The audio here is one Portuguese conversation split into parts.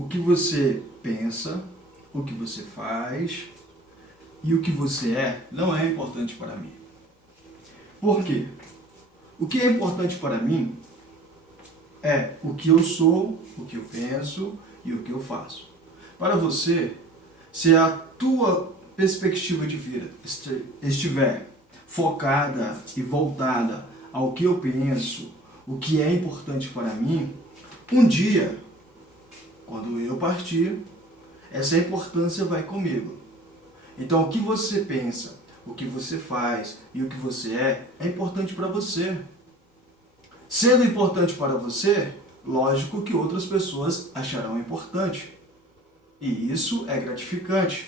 o que você pensa, o que você faz e o que você é não é importante para mim. Por quê? O que é importante para mim é o que eu sou, o que eu penso e o que eu faço. Para você, se a tua perspectiva de vida estiver focada e voltada ao que eu penso, o que é importante para mim, um dia, quando eu partir, essa importância vai comigo. Então, o que você pensa, o que você faz e o que você é importante para você. Sendo importante para você, lógico que outras pessoas acharão importante. E isso é gratificante.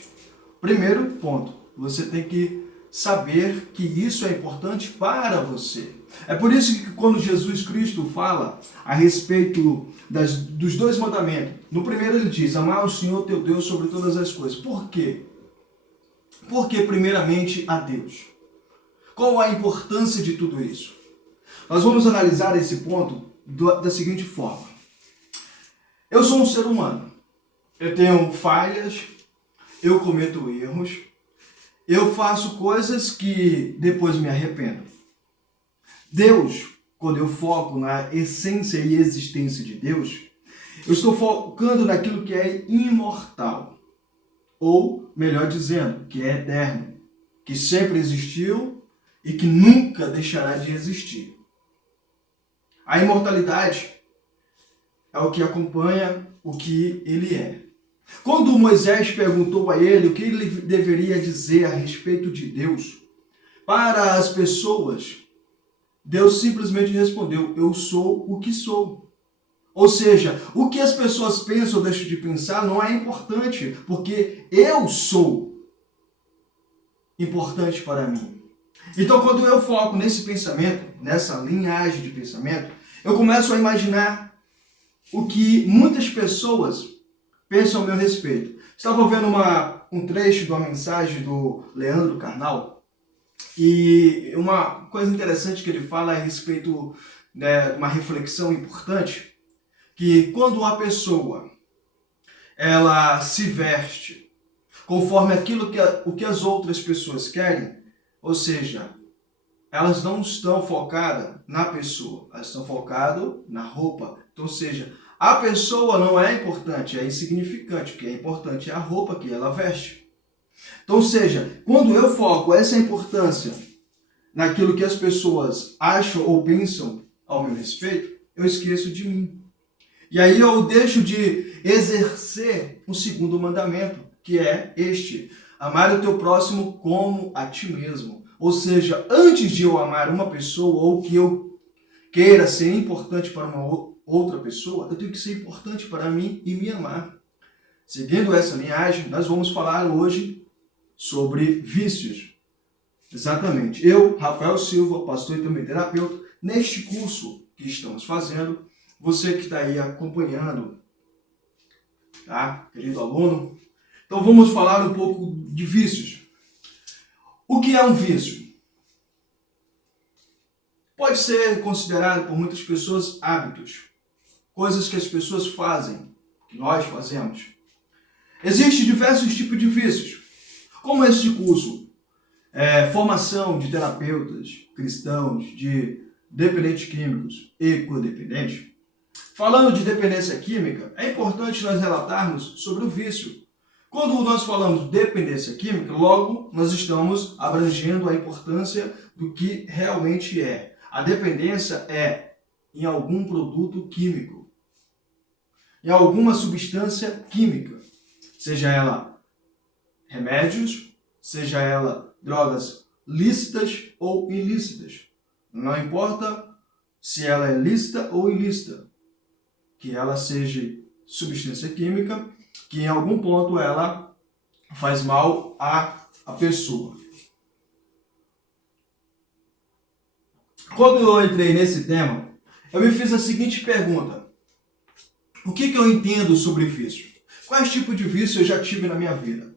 Primeiro ponto, você tem que saber que isso é importante para você. É por isso que quando Jesus Cristo fala a respeito dos dois mandamentos, no primeiro ele diz, amar o Senhor teu Deus sobre todas as coisas. Por quê? Porque primeiramente a Deus. Qual a importância de tudo isso? Nós vamos analisar esse ponto da seguinte forma. Eu sou um ser humano. Eu tenho falhas, eu cometo erros, eu faço coisas que depois me arrependo. Deus, quando eu foco na essência e existência de Deus, eu estou focando naquilo que é imortal. Ou, melhor dizendo, que é eterno, que sempre existiu e que nunca deixará de existir. A imortalidade é o que acompanha o que ele é. Quando Moisés perguntou a ele o que ele deveria dizer a respeito de Deus para as pessoas, Deus simplesmente respondeu, eu sou o que sou. Ou seja, o que as pessoas pensam ou deixam de pensar não é importante, porque eu sou importante para mim. Então, quando eu foco nesse pensamento, nessa linhagem de pensamento, eu começo a imaginar o que muitas pessoas pensam ao meu respeito. Estava vendo um trecho de uma mensagem do Leandro Carnal, e uma coisa interessante que ele fala a respeito de uma reflexão importante, que quando a pessoa ela se veste conforme aquilo o que as outras pessoas querem, ou seja, elas não estão focadas na pessoa, elas estão focadas na roupa. Então, ou seja, a pessoa não é importante, é insignificante. O que é importante é a roupa que ela veste. Então, ou seja, quando eu foco essa importância naquilo que as pessoas acham ou pensam ao meu respeito, eu esqueço de mim. E aí eu deixo de exercer o segundo mandamento, que é este: amar o teu próximo como a ti mesmo. Ou seja, antes de eu amar uma pessoa ou que eu queira ser importante para uma outra pessoa, eu tenho que ser importante para mim e me amar. Seguindo essa linhagem, nós vamos falar hoje sobre vícios. Exatamente. Eu, Rafael Silva, pastor e também terapeuta, neste curso que estamos fazendo, você que está aí acompanhando, tá, querido aluno? Então vamos falar um pouco de vícios. O que é um vício? Pode ser considerado por muitas pessoas hábitos, coisas que as pessoas fazem, que nós fazemos. Existem diversos tipos de vícios, como este curso, formação de terapeutas cristãos, de dependentes químicos e codependentes. Falando de dependência química, é importante nós relatarmos sobre o vício. Quando nós falamos de dependência química, logo nós estamos abrangendo a importância do que realmente é. A dependência é em algum produto químico, em alguma substância química, seja ela remédios, seja ela drogas lícitas ou ilícitas. Não importa se ela é lícita ou ilícita, que ela seja substância química, que em algum ponto ela faz mal à pessoa. Quando eu entrei nesse tema, eu me fiz a seguinte pergunta: o que eu entendo sobre vício? Quais tipos de vício eu já tive na minha vida?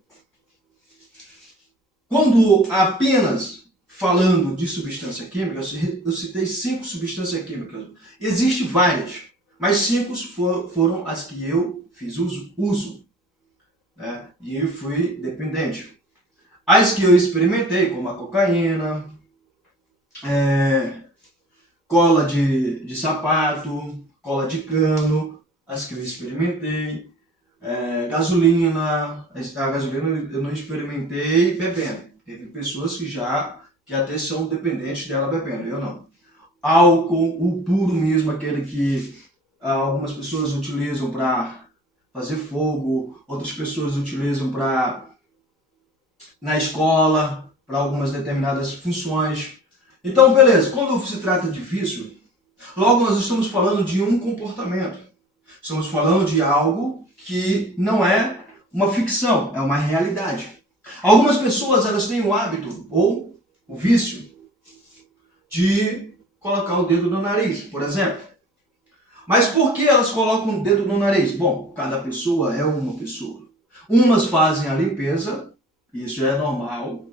Quando apenas falando de substância química, eu citei 5 substâncias químicas. Existem várias, mas 5 foram as que eu fiz uso, né? E eu fui dependente. As que eu experimentei, como a cocaína, cola de sapato, cola de cano, as que eu experimentei, gasolina. A gasolina eu não experimentei bebendo. Teve pessoas que até são dependentes dela bebendo, eu não. Álcool, o puro mesmo, aquele que algumas pessoas utilizam para fazer fogo, outras pessoas utilizam na escola, para algumas determinadas funções. Então, beleza, quando se trata de vício, logo nós estamos falando de um comportamento. Estamos falando de algo que não é uma ficção, é uma realidade. Algumas pessoas elas têm o hábito ou o vício de colocar o dedo no nariz, por exemplo. Mas por que elas colocam o dedo no nariz? Bom, cada pessoa é uma pessoa. Umas fazem a limpeza, isso é normal.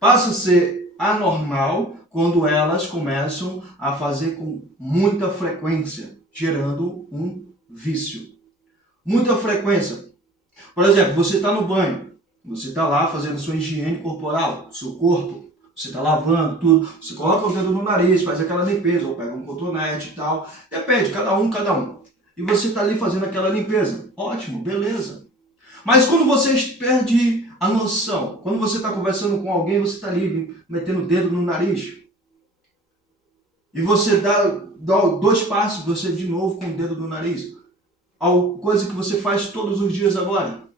Passa a ser anormal quando elas começam a fazer com muita frequência, gerando um vício. Muita frequência. Por exemplo, você está no banho, você está lá fazendo sua higiene corporal, seu corpo, você está lavando tudo, você coloca o dedo no nariz, faz aquela limpeza, ou pega um cotonete e tal, depende, cada um. E você está ali fazendo aquela limpeza, ótimo, beleza. Mas quando você perde a noção, quando você está conversando com alguém, você está ali metendo o dedo no nariz, e você dá 2 passos, você de novo com o dedo no nariz, coisa que você faz todos os dias agora.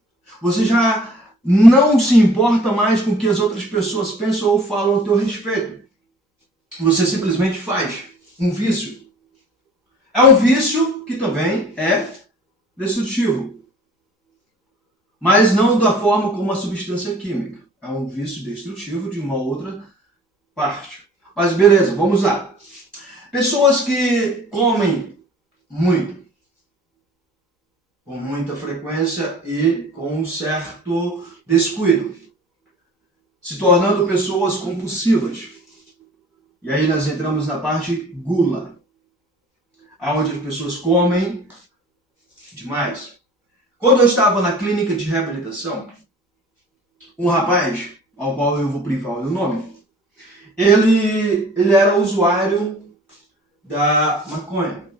Você já não se importa mais com o que as outras pessoas pensam ou falam a teu respeito. Você simplesmente faz um vício. É um vício que também é destrutivo. Mas não da forma como a substância química. É um vício destrutivo de uma outra parte. Mas beleza, vamos lá. Pessoas que comem muito, com muita frequência e com um certo descuido, se tornando pessoas compulsivas. E aí nós entramos na parte gula, onde as pessoas comem demais. Quando eu estava na clínica de reabilitação, um rapaz, ao qual eu vou privar o nome, ele era usuário da maconha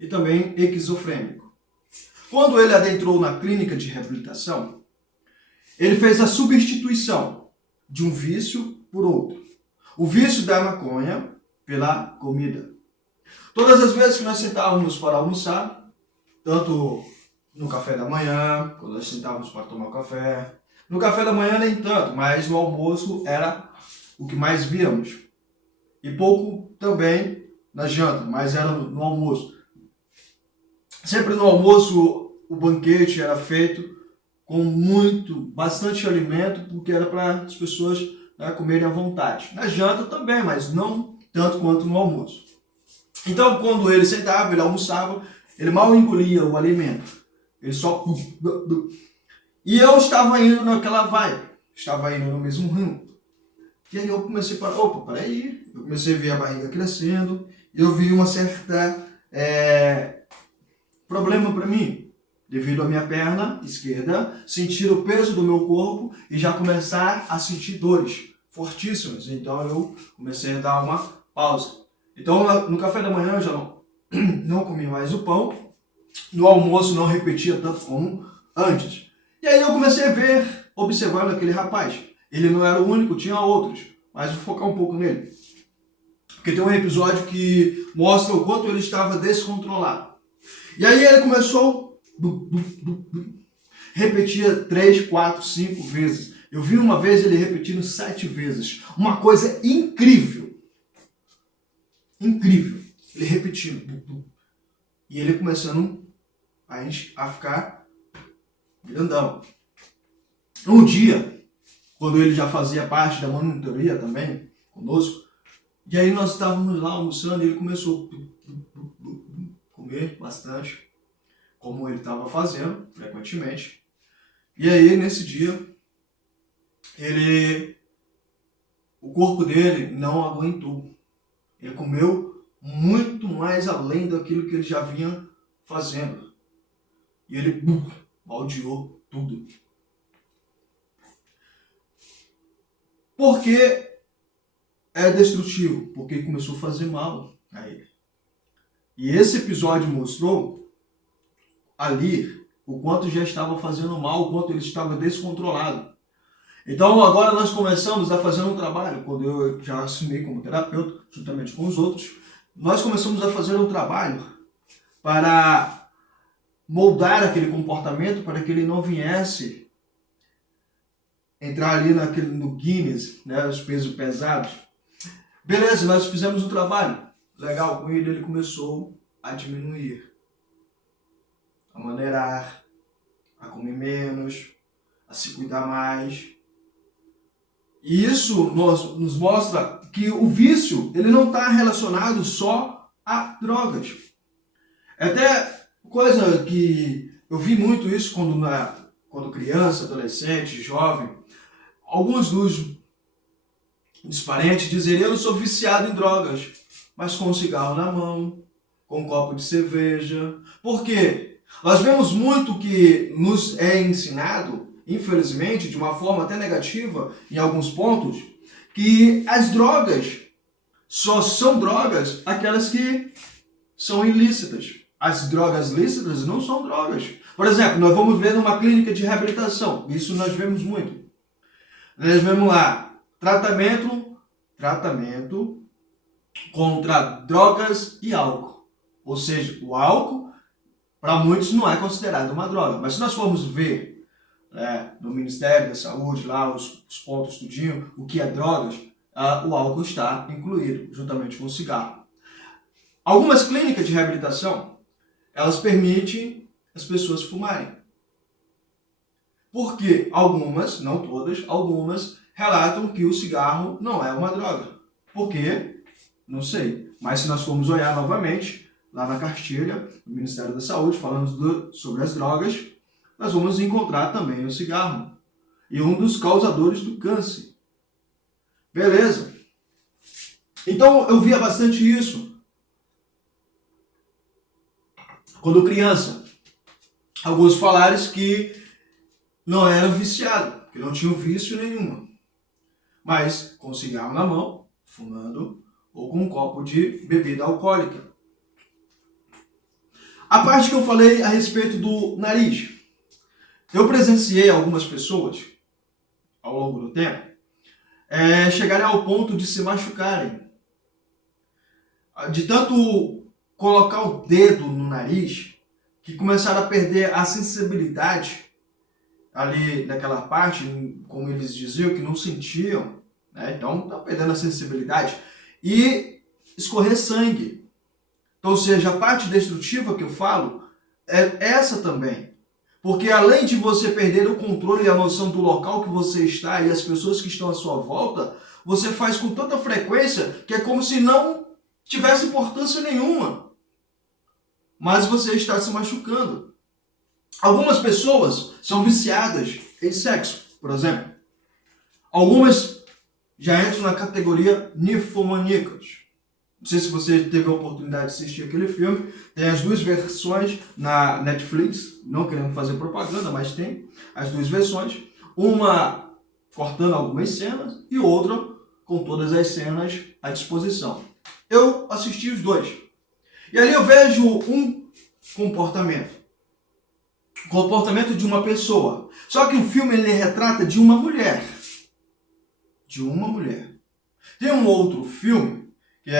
e também esquizofrênico. Quando ele adentrou na clínica de reabilitação, ele fez a substituição de um vício por outro. O vício da maconha pela comida. Todas as vezes que nós sentávamos para almoçar, tanto no café da manhã, quando nós sentávamos para tomar café, no café da manhã nem tanto, mas no almoço era o que mais víamos. E pouco também na janta, mas era no almoço. Sempre no almoço o banquete era feito com bastante alimento, porque era para as pessoas comerem à vontade. Na janta também, mas não tanto quanto no almoço. Então, quando ele sentava, ele almoçava, ele mal engolia o alimento. Ele só... E eu estava indo naquela vibe, estava indo no mesmo rumo. E aí eu comecei a parar, peraí. Eu comecei a ver a barriga crescendo, e eu vi uma certa problema para mim, devido à minha perna esquerda, sentir o peso do meu corpo e já começar a sentir dores fortíssimas. Então eu comecei a dar uma pausa. Então no café da manhã eu já não comi mais o pão, no almoço não repetia tanto como antes. E aí eu comecei a observando aquele rapaz. Ele não era o único, tinha outros, mas vou focar um pouco nele. Porque tem um episódio que mostra o quanto ele estava descontrolado. E aí ele começou, repetia 3, 4, 5 vezes. Eu vi uma vez ele repetindo 7 vezes. Uma coisa incrível. Incrível. Ele repetindo. E ele começando a ficar grandão. Um dia, quando ele já fazia parte da monitoria também, conosco, e aí nós estávamos lá almoçando e ele começou a comer bastante, como ele estava fazendo frequentemente. E aí, nesse dia, o corpo dele não aguentou. Ele comeu muito mais além daquilo que ele já vinha fazendo. E ele baldeou tudo. Por que é destrutivo? Porque começou a fazer mal a ele. E esse episódio mostrou ali o quanto já estava fazendo mal, o quanto ele estava descontrolado. Então agora nós começamos a fazer um trabalho, quando eu já assumi como terapeuta, juntamente com os outros, nós começamos a fazer um trabalho para moldar aquele comportamento para que ele não viesse entrar ali no Guinness, né, os pesos pesados. Beleza, nós fizemos um trabalho legal com ele, ele começou a diminuir, a maneirar, a comer menos, a se cuidar mais. E isso nos mostra que o vício ele não está relacionado só a drogas. É até coisa que eu vi muito isso quando criança, adolescente, jovem. Alguns dos parentes dizeriam: eu não sou viciado em drogas, mas com um cigarro na mão, com um copo de cerveja. Por quê? Nós vemos muito que nos é ensinado, infelizmente, de uma forma até negativa, em alguns pontos, que as drogas só são drogas aquelas que são ilícitas. As drogas lícitas não são drogas. Por exemplo, nós vamos ver numa clínica de reabilitação, isso nós vemos muito. Nós vemos lá, tratamento contra drogas e álcool. Ou seja, o álcool, para muitos, não é considerado uma droga. Mas se nós formos ver no Ministério da Saúde, lá os pontos tudinho, o que é drogas, o álcool está incluído, juntamente com o cigarro. Algumas clínicas de reabilitação, elas permitem as pessoas fumarem. Porque algumas, não todas, algumas relatam que o cigarro não é uma droga. Por quê? Não sei. Mas se nós formos olhar novamente, lá na cartilha do Ministério da Saúde, falando sobre as drogas, nós vamos encontrar também o cigarro. E um dos causadores do câncer. Beleza? Então eu via bastante isso. Quando criança, alguns falaram que não era viciado, que não tinha vício nenhuma. Mas com cigarro na mão, fumando, ou com um copo de bebida alcoólica. A parte que eu falei a respeito do nariz. Eu presenciei algumas pessoas, ao longo do tempo, chegarem ao ponto de se machucarem. De tanto colocar o dedo no nariz, que começaram a perder a sensibilidade ali naquela parte, como eles diziam, que não sentiam, né? Então está perdendo a sensibilidade, e escorrer sangue. Então, ou seja, a parte destrutiva que eu falo é essa também. Porque além de você perder o controle e a noção do local que você está e as pessoas que estão à sua volta, você faz com tanta frequência que é como se não tivesse importância nenhuma. Mas você está se machucando. Algumas pessoas são viciadas em sexo, por exemplo. Algumas já entram na categoria ninfomaníacas. Não sei se você teve a oportunidade de assistir aquele filme. Tem as duas versões na Netflix. Não querendo fazer propaganda, mas tem as duas versões. Uma cortando algumas cenas e outra com todas as cenas à disposição. Eu assisti os dois. E ali eu vejo um comportamento de uma pessoa. Só que o filme ele retrata de uma mulher. Tem um outro filme que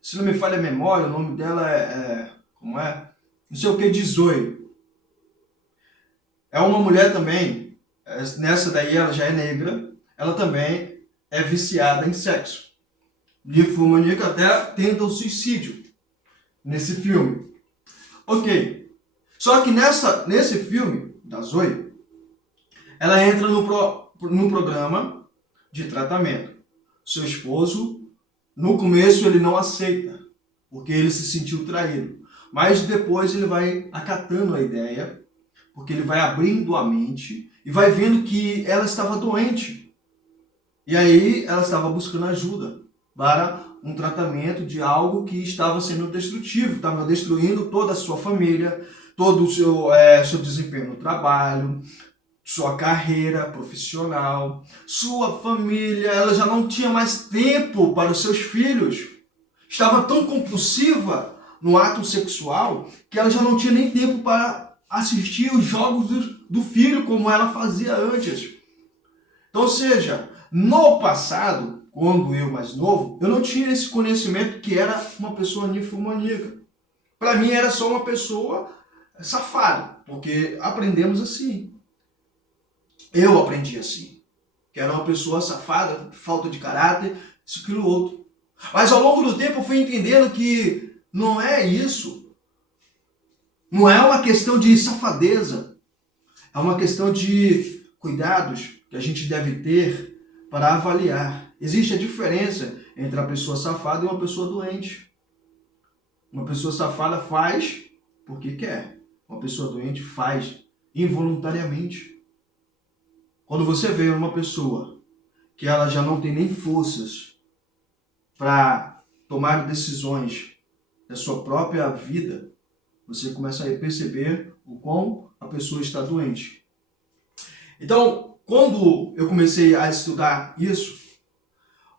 se não me falha a memória, o nome dela como é? Não sei o que de Zoe. É uma mulher também, nessa daí ela já é negra, ela também é viciada em sexo. Ninfomaníaca até tenta o suicídio nesse filme. Ok. Só que nesse filme da Zoe, ela entra no programa de tratamento. Seu esposo, no começo, ele não aceita, porque ele se sentiu traído. Mas depois ele vai acatando a ideia, porque ele vai abrindo a mente e vai vendo que ela estava doente. E aí ela estava buscando ajuda para um tratamento de algo que estava sendo destrutivo, estava destruindo toda a sua família, todo o seu desempenho no trabalho, sua carreira profissional, sua família. Ela já não tinha mais tempo para os seus filhos. Estava tão compulsiva no ato sexual que ela já não tinha nem tempo para assistir os jogos do filho como ela fazia antes. Então, ou seja, no passado, quando eu mais novo, eu não tinha esse conhecimento que era uma pessoa ninfomaníaca. Para mim era só uma pessoa safada, porque aprendemos assim. Eu aprendi assim, que era uma pessoa safada, falta de caráter, isso, aquilo, outro. Mas ao longo do tempo eu fui entendendo que não é isso. Não é uma questão de safadeza. É uma questão de cuidados que a gente deve ter para avaliar. Existe a diferença entre a pessoa safada e uma pessoa doente. Uma pessoa safada faz porque quer. Uma pessoa doente faz involuntariamente. Quando você vê uma pessoa que ela já não tem nem forças para tomar decisões da sua própria vida, você começa a perceber o quão a pessoa está doente. Então, quando eu comecei a estudar isso,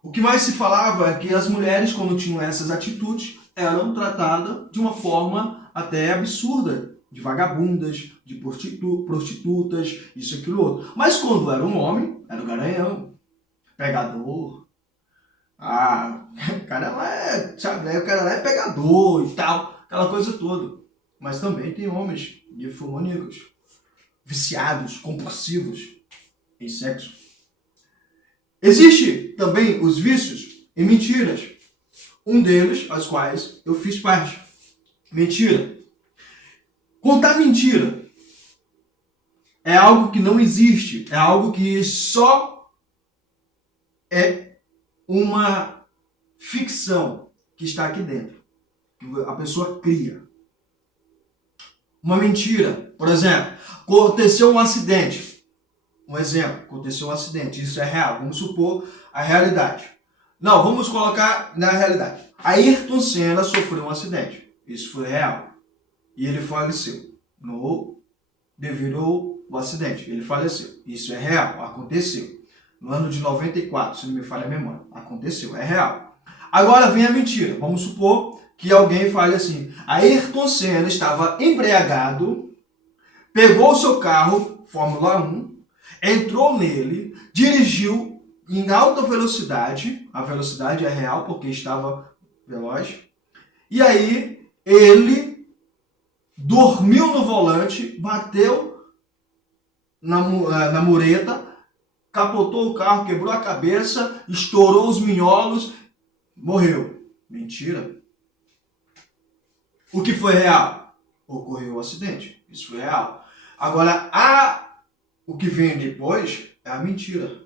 o que mais se falava é que as mulheres, quando tinham essas atitudes, eram tratadas de uma forma até absurda, de vagabundas, de prostitutas, isso e aquilo outro. Mas quando era um homem, era o garanhão, pegador. O cara lá é, sabe, o cara lá é pegador e tal, aquela coisa toda. Mas também tem homens ninfomaníacos, viciados, compulsivos em sexo. Existe também os vícios em mentiras. Um deles, as quais eu fiz parte. Mentira. Contar mentira é algo que não existe. É algo que só é uma ficção que está aqui dentro. Que a pessoa cria. Uma mentira. Por exemplo, aconteceu um acidente. Um exemplo, aconteceu um acidente. Isso é real. Vamos supor a realidade. Não, vamos colocar na realidade. Ayrton Senna sofreu um acidente. Isso foi real. E ele faleceu. Devido ao acidente. Ele faleceu. Isso é real. Aconteceu. No ano de 94, se não me falha a memória. Aconteceu. É real. Agora vem a mentira. Vamos supor que alguém fale assim. Ayrton Senna estava embriagado, pegou o seu carro, Fórmula 1, entrou nele, dirigiu em alta velocidade, a velocidade é real porque estava veloz, e aí ele dormiu no volante, bateu na mureta, capotou o carro, quebrou a cabeça, estourou os minholos, morreu. Mentira. O que foi real? Ocorreu o acidente. Isso foi real. Agora, o que vem depois é a mentira.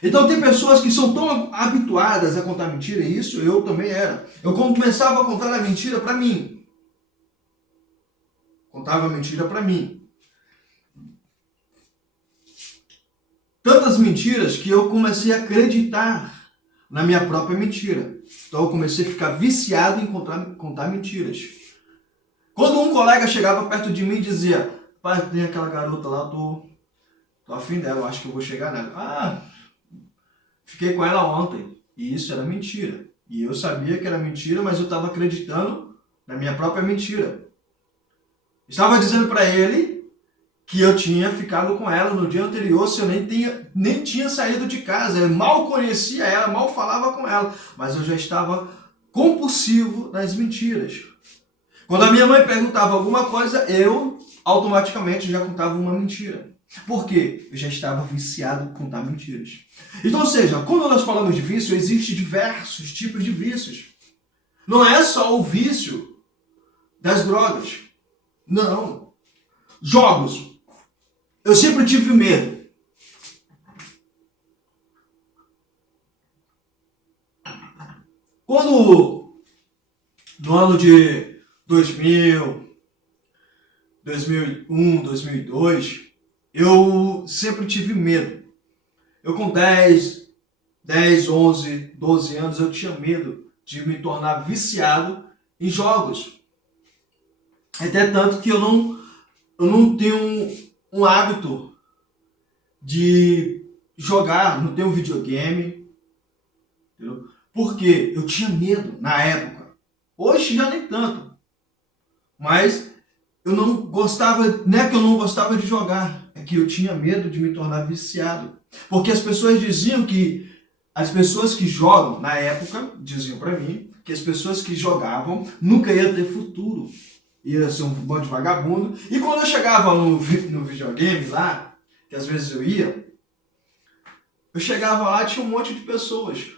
Então tem pessoas que são tão habituadas a contar mentira, e isso eu também era. Eu começava a contar a mentira para mim. Contava mentira para mim. Tantas mentiras que eu comecei a acreditar na minha própria mentira. Então eu comecei a ficar viciado em contar mentiras. Quando um colega chegava perto de mim e dizia: pai, tem aquela garota lá, tô afim dela, eu acho que eu vou chegar nela. Fiquei com ela ontem. E isso era mentira. E eu sabia que era mentira, mas eu estava acreditando na minha própria mentira. Estava dizendo para ele que eu tinha ficado com ela no dia anterior, se eu nem tinha saído de casa. Eu mal conhecia ela, mal falava com ela. Mas eu já estava compulsivo nas mentiras. Quando a minha mãe perguntava alguma coisa, eu automaticamente já contava uma mentira. Por quê? Eu já estava viciado em contar mentiras. Então, ou seja, quando nós falamos de vício, existem diversos tipos de vícios. Não é só o vício das drogas. Não. Jogos. Eu sempre tive medo. Quando, no ano de 2000, 2001, 2002, eu sempre tive medo. Eu com 10, 11, 12 anos, eu tinha medo de me tornar viciado em jogos. Até tanto que eu não tenho um hábito de jogar, não tenho videogame, entendeu? Porque eu tinha medo na época. Hoje já nem tanto. Mas eu não gostava, não é que eu não gostava de jogar, é que eu tinha medo de me tornar viciado. Porque as pessoas diziam que, as pessoas que jogam, na época, diziam pra mim, que as pessoas que jogavam nunca iam ter futuro. Ia ser um bando de vagabundo. E quando eu chegava no videogame lá, que às vezes eu chegava lá e tinha um monte de pessoas.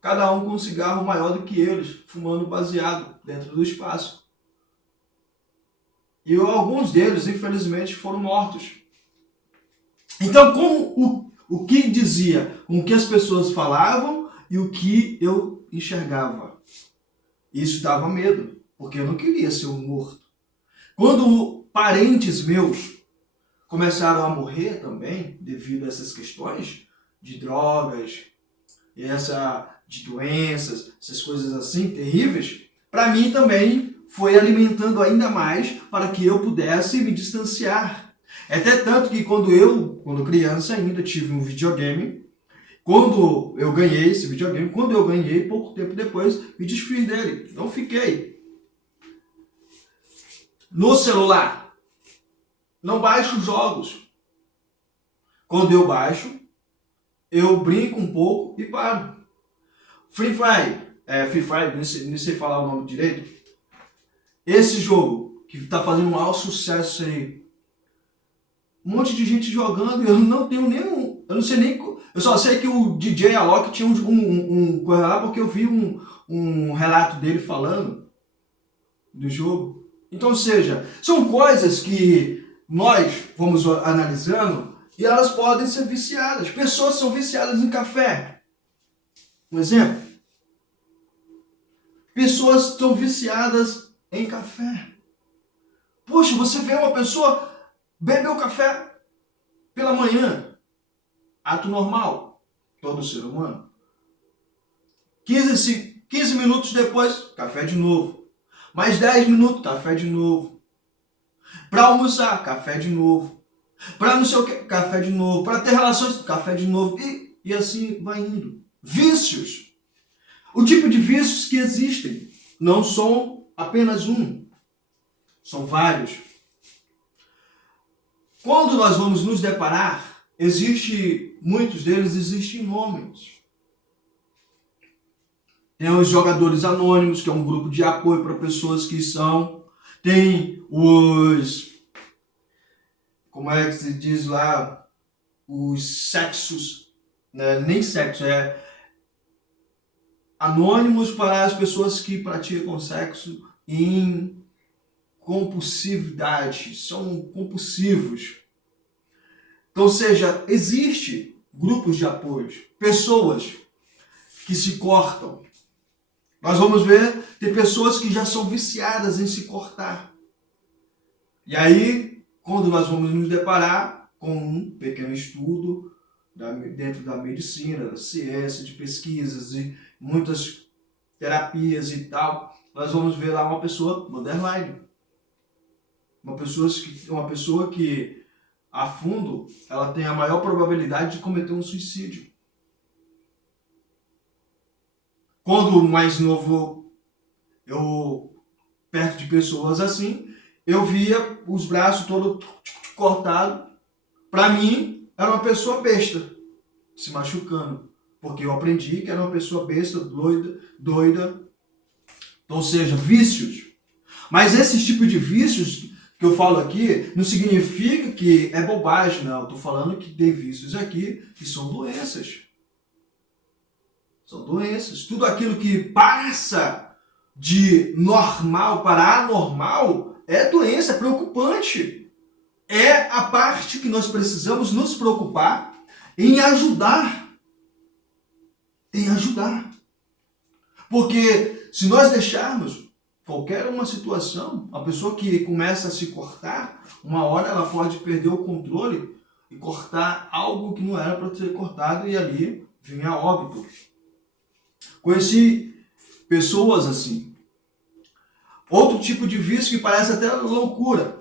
Cada um com um cigarro maior do que eles, fumando baseado dentro do espaço. E alguns deles, infelizmente, foram mortos. Então, com o que dizia, com o que as pessoas falavam e o que eu enxergava. Isso dava medo, porque eu não queria ser um morto. Quando parentes meus começaram a morrer também, devido a essas questões de drogas, de doenças, essas coisas assim terríveis, para mim também foi alimentando ainda mais para que eu pudesse me distanciar. Até tanto que quando criança ainda, tive um videogame. Quando eu ganhei esse videogame, pouco tempo depois, me desfiz dele. Não fiquei. No celular, não baixo jogos. Quando eu baixo, eu brinco um pouco e paro. Free Fire, não sei falar o nome direito. Esse jogo que está fazendo um maior sucesso aí. Um monte de gente jogando e eu não tenho nenhum. Eu não sei nem. Eu só sei que o DJ Alok tinha um coisa lá porque eu vi um relato dele falando do jogo. Então, ou seja, são coisas que nós vamos analisando e elas podem ser viciadas. Pessoas são viciadas em café. Um exemplo. Pessoas estão viciadas em café. Poxa, você vê uma pessoa beber o café pela manhã. Ato normal. Todo ser humano. 15 minutos depois, café de novo. Mais 10 minutos, café de novo. Para almoçar, café de novo. Para não sei o que, café de novo. Para ter relações, café de novo. E assim vai indo. Vícios. O tipo de vícios que existem não são apenas um. São vários. Quando nós vamos nos deparar, muitos deles existem nomes. Tem os jogadores anônimos, que é um grupo de apoio para pessoas que são. Tem os... Como é que se diz lá? Os sexos. Né? Nem sexo, é anônimos para as pessoas que praticam sexo em compulsividade. São compulsivos. Então, ou seja, existe grupos de apoio. Pessoas que se cortam. Nós vamos ver, tem pessoas que já são viciadas em se cortar. E aí, quando nós vamos nos deparar com um pequeno estudo dentro da medicina, da ciência, de pesquisas e muitas terapias e tal, nós vamos ver lá uma pessoa borderline. Uma pessoa que, a fundo, ela tem a maior probabilidade de cometer um suicídio. Quando mais novo, perto de pessoas assim, eu via os braços todos cortados. Para mim, era uma pessoa besta, se machucando. Porque eu aprendi que era uma pessoa besta, doida. Então, ou seja, vícios. Mas esse tipo de vícios que eu falo aqui não significa que é bobagem, não. Estou falando que tem vícios aqui que são doenças. São doenças. Tudo aquilo que passa de normal para anormal é doença, é preocupante. É a parte que nós precisamos nos preocupar em ajudar. Em ajudar. Porque se nós deixarmos qualquer uma situação, a pessoa que começa a se cortar, uma hora ela pode perder o controle e cortar algo que não era para ser cortado e ali vinha óbito. Conheci pessoas assim. Outro tipo de vício que parece até loucura,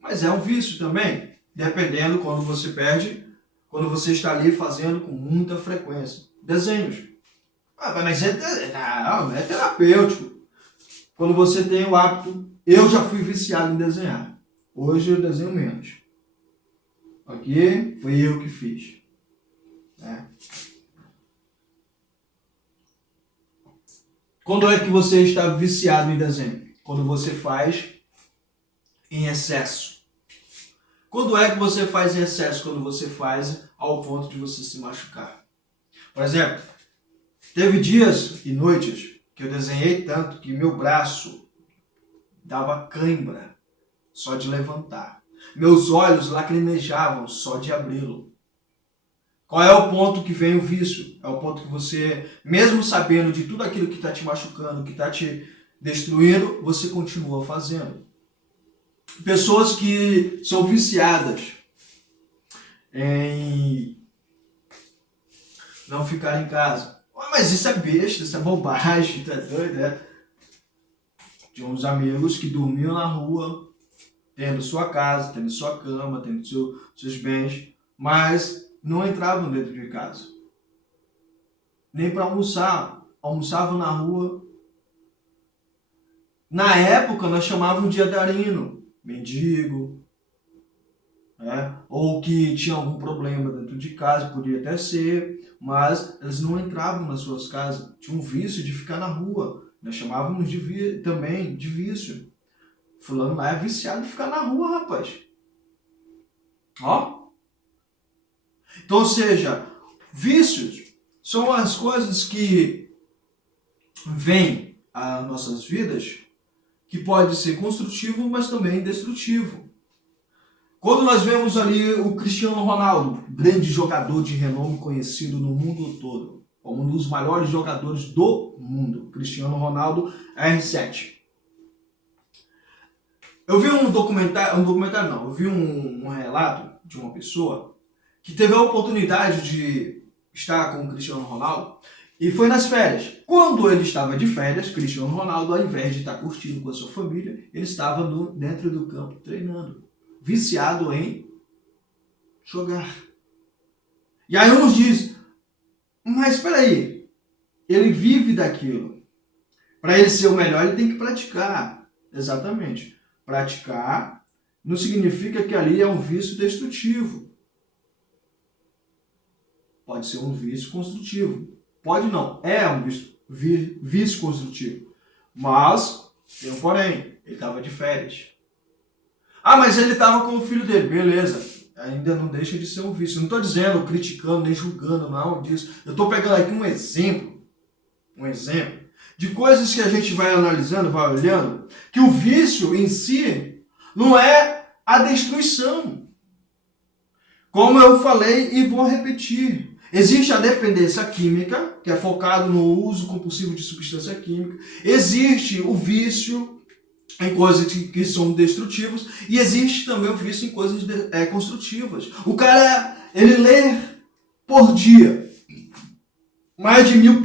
mas é um vício também, dependendo quando você perde, quando você está ali fazendo com muita frequência. Desenhos. Mas é terapêutico. Quando você tem o hábito, eu já fui viciado em desenhar. Hoje eu desenho menos. Aqui foi eu que fiz. Quando é que você está viciado em desenho? Quando você faz em excesso. Quando é que você faz em excesso? Quando você faz ao ponto de você se machucar. Por exemplo, teve dias e noites que eu desenhei tanto que meu braço dava cãibra só de levantar. Meus olhos lacrimejavam só de abri-lo. Qual é o ponto que vem o vício? É o ponto que você, mesmo sabendo de tudo aquilo que está te machucando, que está te destruindo, você continua fazendo. Pessoas que são viciadas em não ficar em casa. Mas isso é besta, isso é bobagem, tá doido, né? Tinha uns amigos que dormiam na rua, tendo sua casa, tendo sua cama, tendo seus bens, mas não entravam dentro de casa. Nem para almoçar. Almoçavam na rua. Na época, nós chamávamos de adarino, mendigo, ou que tinha algum problema dentro de casa, podia até ser, mas eles não entravam nas suas casas. Tinha um vício de ficar na rua. Nós chamávamos também de vício. Fulano lá é viciado de ficar na rua, rapaz. Ó. Então, ou seja, vícios são as coisas que vêm às nossas vidas, que pode ser construtivo, mas também destrutivo. Quando nós vemos ali o Cristiano Ronaldo, grande jogador de renome conhecido no mundo todo, como um dos maiores jogadores do mundo, Cristiano Ronaldo R7. Eu vi eu vi um relato de uma pessoa que teve a oportunidade de estar com o Cristiano Ronaldo e foi nas férias. Quando ele estava de férias, Cristiano Ronaldo, ao invés de estar curtindo com a sua família, ele estava dentro do campo treinando, viciado em jogar. E aí uns dizem, mas espera aí, ele vive daquilo. Para ele ser o melhor, ele tem que praticar. Exatamente. Praticar não significa que ali é um vício destrutivo. Pode ser um vício construtivo. Pode não, é um vício construtivo. Mas, tem um porém, ele estava de férias. Mas ele estava com o filho dele, beleza. Ainda não não de ser um vício. Não estou dizendo, criticando, nem julgando, não disso. Eu estou pegando aqui um exemplo de coisas que a gente vai analisando, vai olhando, que o vício em si não é a destruição. Como eu falei e vou repetir, existe a dependência química, que é focado no uso compulsivo de substância química. Existe o vício em coisas que são destrutivas e existe também o vício em coisas construtivas. O cara, ele lê por dia mais de 1000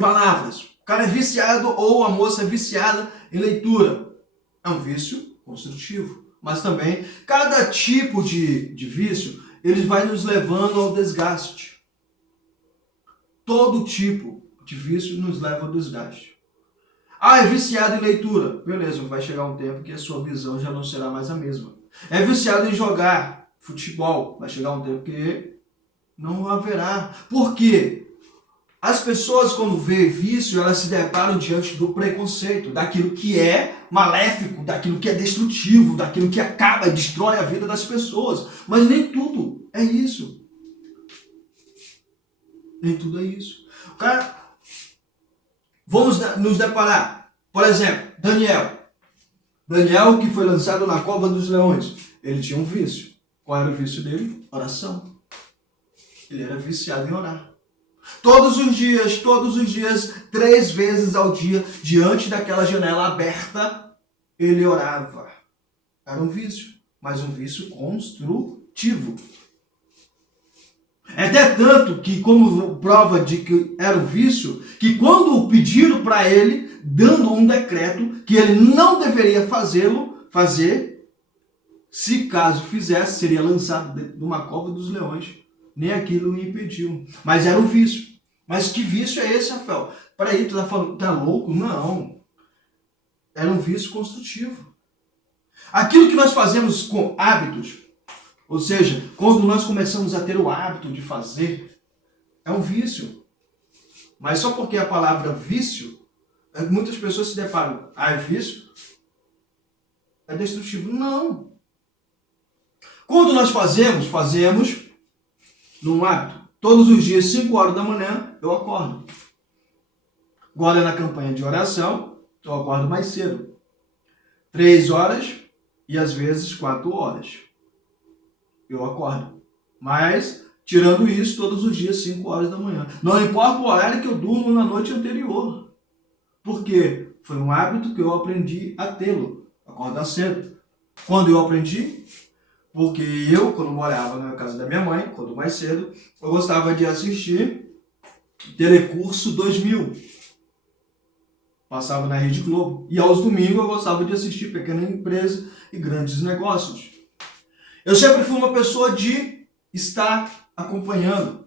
palavras. O cara é viciado ou a moça é viciada em leitura. É um vício construtivo. Mas também, cada tipo de vício, ele vai nos levando ao desgaste. Todo tipo de vício nos leva ao desgaste. É viciado em leitura. Beleza, vai chegar um tempo que a sua visão já não será mais a mesma. É viciado em jogar futebol. Vai chegar um tempo que não haverá. Por quê? As pessoas, quando vê vício, elas se deparam diante do preconceito, daquilo que é maléfico, daquilo que é destrutivo, daquilo que acaba e destrói a vida das pessoas. Mas nem tudo é isso. Nem tudo é isso. Vamos nos deparar. Por exemplo, Daniel, que foi lançado na cova dos leões. Ele tinha um vício. Qual era o vício dele? Oração. Ele era viciado em orar. Todos os dias, 3 vezes ao dia, diante daquela janela aberta, ele orava. Era um vício, mas um vício construtivo. É até tanto que, como prova de que era um vício, que quando pediram para ele, dando um decreto que ele não deveria fazer, se caso fizesse, seria lançado dentro de uma cova dos leões. Nem aquilo o impediu. Mas era um vício. Mas que vício é esse, Rafael? Peraí, tu tá falando, tá louco? Não. Era um vício construtivo. Aquilo que nós fazemos com hábitos, ou seja, quando nós começamos a ter o hábito de fazer, é um vício. Mas só porque a palavra vício, muitas pessoas se deparam, é vício? É destrutivo? Não. Quando nós fazemos num hábito. Todos os dias, 5 horas da manhã, eu acordo. Agora na campanha de oração, eu acordo mais cedo. 3 horas e às vezes 4 horas. Eu acordo. Mas, tirando isso, todos os dias, 5 horas da manhã. Não importa o horário que eu durmo na noite anterior. Por quê? Foi um hábito que eu aprendi a tê-lo. Acordar cedo. Quando eu aprendi? Porque eu, quando morava na casa da minha mãe, quando mais cedo, eu gostava de assistir Telecurso 2000. Passava na Rede Globo. E aos domingos eu gostava de assistir Pequena Empresa e Grandes Negócios. Eu sempre fui uma pessoa de estar acompanhando.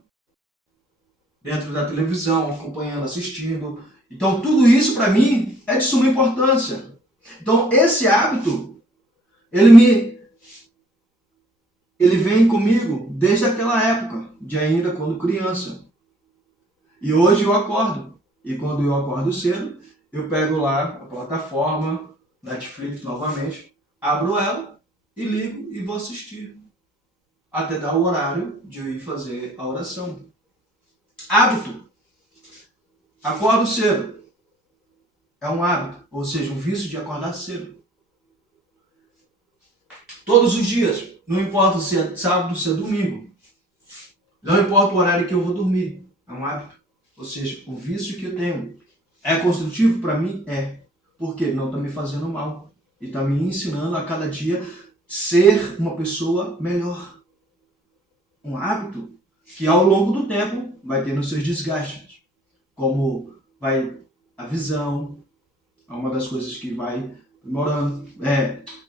Dentro da televisão, acompanhando, assistindo. Então tudo isso para mim é de suma importância. Então esse hábito, ele vem comigo desde aquela época, de ainda quando criança. E hoje eu acordo. E quando eu acordo cedo, eu pego lá a plataforma, Netflix novamente, abro ela e ligo e vou assistir. Até dar o horário de eu ir fazer a oração. Hábito. Acordo cedo. É um hábito, ou seja, um vício de acordar cedo. Todos os dias. Não importa se é sábado, se é domingo. Não importa o horário que eu vou dormir. É um hábito. Ou seja, o vício que eu tenho é construtivo para mim? É. Porque não está me fazendo mal. E está me ensinando a cada dia ser uma pessoa melhor. Um hábito que ao longo do tempo vai tendo seus desgastes. Como vai a visão, é uma das coisas que vai demorando,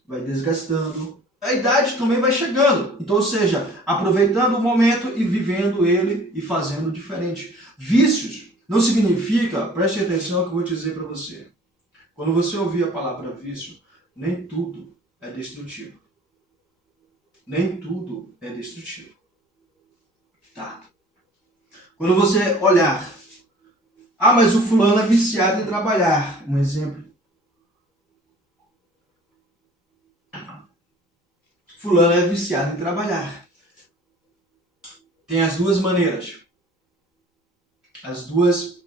vai desgastando. A idade também vai chegando. Então, ou seja, aproveitando o momento e vivendo ele e fazendo diferente. Vícios não significa, preste atenção ao que eu vou dizer para você. Quando você ouvir a palavra vício, nem tudo é destrutivo. Nem tudo é destrutivo. Tá? Quando você olhar, mas o fulano é viciado em trabalhar. Um exemplo. Fulano é viciado em trabalhar. Tem as duas maneiras. As duas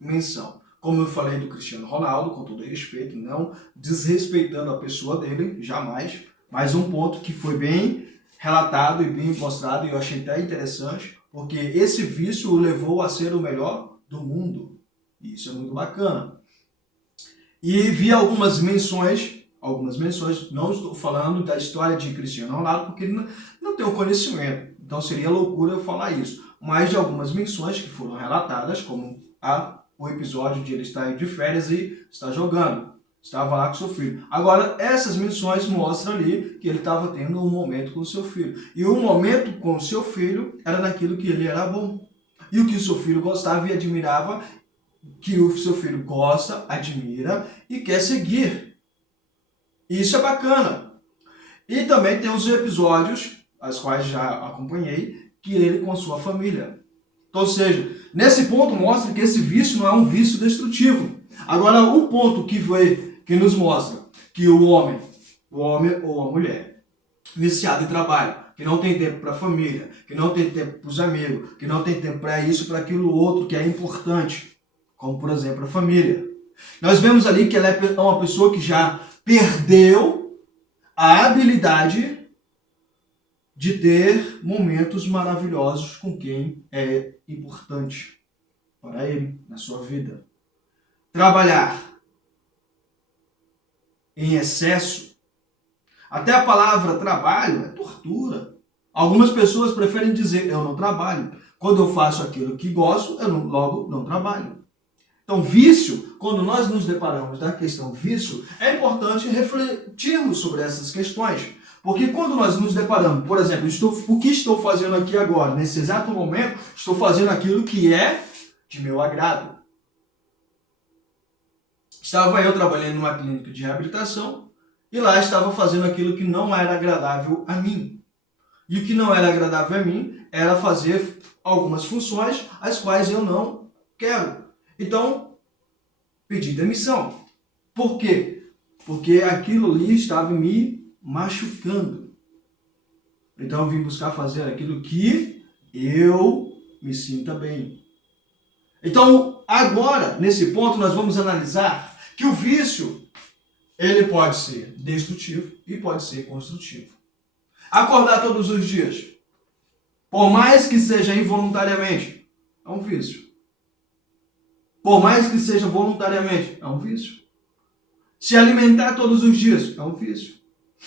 menção. Como eu falei do Cristiano Ronaldo, com todo respeito, não desrespeitando a pessoa dele, jamais. Mas um ponto que foi bem relatado e bem mostrado, e eu achei até interessante, porque esse vício o levou a ser o melhor do mundo. E isso é muito bacana. E vi algumas menções, não estou falando da história de Cristiano Ronaldo, porque não tenho conhecimento, então seria loucura eu falar isso, mas de algumas menções que foram relatadas, como o episódio de ele estar de férias e estar jogando, estava lá com seu filho. Agora, essas menções mostram ali que ele estava tendo um momento com o seu filho, e o momento com o seu filho era naquilo que ele era bom, e o que o seu filho gostava e admirava, que o seu filho gosta, admira e quer seguir. Isso é bacana. E também tem os episódios, as quais já acompanhei, que ele com a sua família. Então, ou seja, nesse ponto mostra que esse vício não é um vício destrutivo. Agora, o ponto que nos mostra que o homem ou a mulher, viciado em trabalho, que não tem tempo para a família, que não tem tempo para os amigos, que não tem tempo para isso, para aquilo outro que é importante, como por exemplo a família. Nós vemos ali que ela é uma pessoa que já perdeu a habilidade de ter momentos maravilhosos com quem é importante para ele na sua vida. Trabalhar em excesso, até a palavra trabalho é tortura. Algumas pessoas preferem dizer, eu não trabalho. Quando eu faço aquilo que gosto, logo não trabalho. Então, vício, quando nós nos deparamos da questão vício, é importante refletirmos sobre essas questões. Porque quando nós nos deparamos, por exemplo, o que estou fazendo aqui agora, nesse exato momento, estou fazendo aquilo que é de meu agrado. Estava eu trabalhando numa clínica de reabilitação e lá estava fazendo aquilo que não era agradável a mim. E o que não era agradável a mim era fazer algumas funções as quais eu não quero. Então, pedi demissão. Por quê? Porque aquilo ali estava me machucando. Então, eu vim buscar fazer aquilo que eu me sinta bem. Então, agora, nesse ponto, nós vamos analisar que o vício, ele pode ser destrutivo e pode ser construtivo. Acordar todos os dias, por mais que seja involuntariamente, é um vício. Por mais que seja voluntariamente, é um vício. Se alimentar todos os dias, é um vício.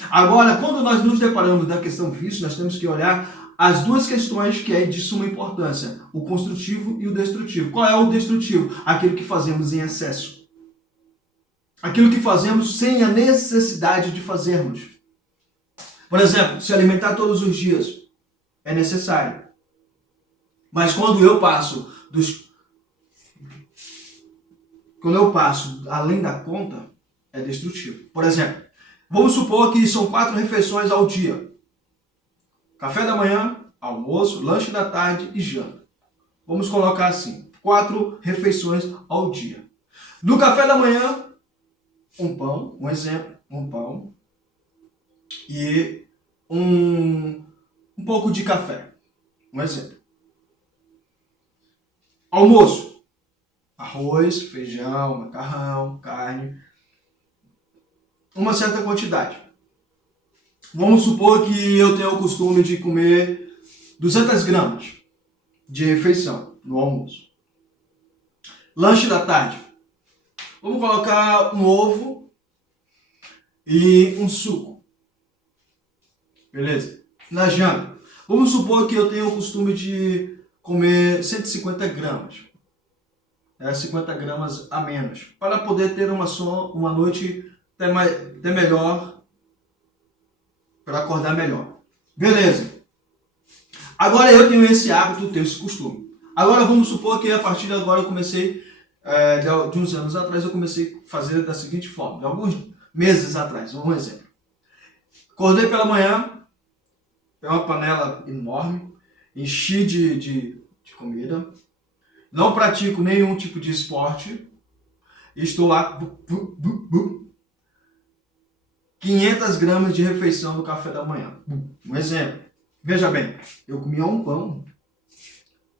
Agora, quando nós nos deparamos da questão vício, nós temos que olhar as duas questões que é de suma importância, o construtivo e o destrutivo. Qual é o destrutivo? Aquilo que fazemos em excesso. Aquilo que fazemos sem a necessidade de fazermos. Por exemplo, se alimentar todos os dias é necessário. Mas quando eu passo além da conta, é destrutivo. Por exemplo, vamos supor que são 4 refeições ao dia. Café da manhã, almoço, lanche da tarde e janta. Vamos colocar assim, 4 refeições ao dia. No café da manhã, um pão, um exemplo, um pão e um pouco de café, um exemplo. Almoço, arroz, feijão, macarrão, carne, uma certa quantidade. Vamos supor que eu tenho o costume de comer 200 gramas de refeição no almoço. Lanche da tarde. Vamos colocar um ovo e um suco. Beleza? Na janta. Vamos supor que eu tenho o costume de comer 150 gramas. 50 gramas a menos. Para poder ter uma noite até melhor, para acordar melhor. Beleza. Agora eu tenho esse hábito, tenho esse costume. Agora vamos supor que a partir de agora eu comecei, de uns anos atrás, eu comecei a fazer da seguinte forma. De alguns meses atrás, um exemplo. Acordei pela manhã, tem uma panela enorme, enchi de comida. Não pratico nenhum tipo de esporte. Estou lá... 500 gramas de refeição no café da manhã. Um exemplo. Veja bem, eu comia um pão.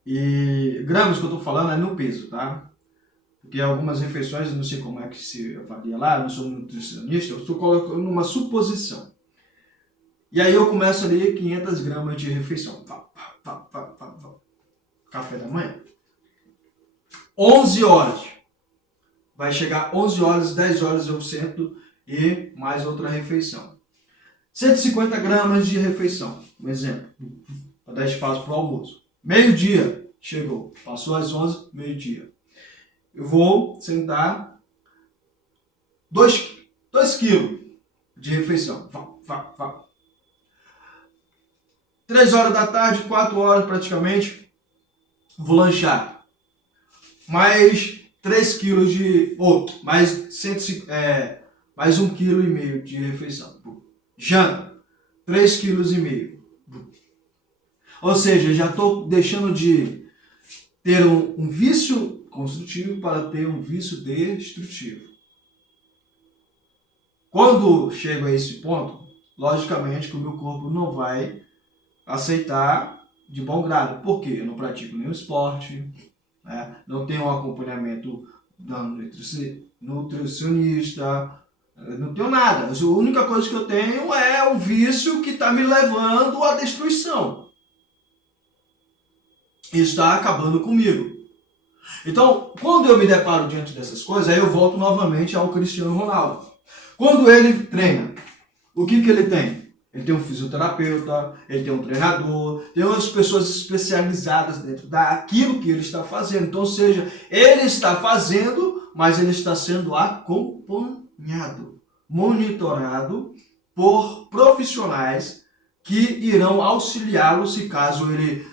E gramas que eu estou falando é no peso, tá? Porque algumas refeições, eu não sei como é que se avalia lá, eu não sou nutricionista, eu estou colocando uma suposição. E aí eu começo ali 500 gramas de refeição. Café da manhã. 11 horas. Vai chegar 11 horas, 10 horas eu sento e mais outra refeição. 150 gramas de refeição, um exemplo, para dar espaço para o almoço. Meio-dia, chegou, passou às 11, meio-dia. Eu vou sentar 2 quilos de refeição. 3 horas da tarde, 4 horas praticamente, vou lanchar. Mais 3 quilos mais 1,5 kg de refeição. Janta, 3,5 kg. Ou seja, já estou deixando de ter um vício construtivo para ter um vício destrutivo. Quando chego a esse ponto, logicamente que o meu corpo não vai aceitar de bom grado. Por quê? Eu não pratico nenhum esporte, né? Não tenho um acompanhamento da nutricionista, não tenho nada. A única coisa que eu tenho é um vício que está me levando à destruição. Isso está acabando comigo. Então, quando eu me deparo diante dessas coisas, aí eu volto novamente ao Cristiano Ronaldo. Quando ele treina, o que ele tem? Ele tem um fisioterapeuta, ele tem um treinador, tem outras pessoas especializadas dentro daquilo que ele está fazendo. Então, ou seja, ele está fazendo, mas ele está sendo acompanhado, monitorado por profissionais que irão auxiliá-lo se caso ele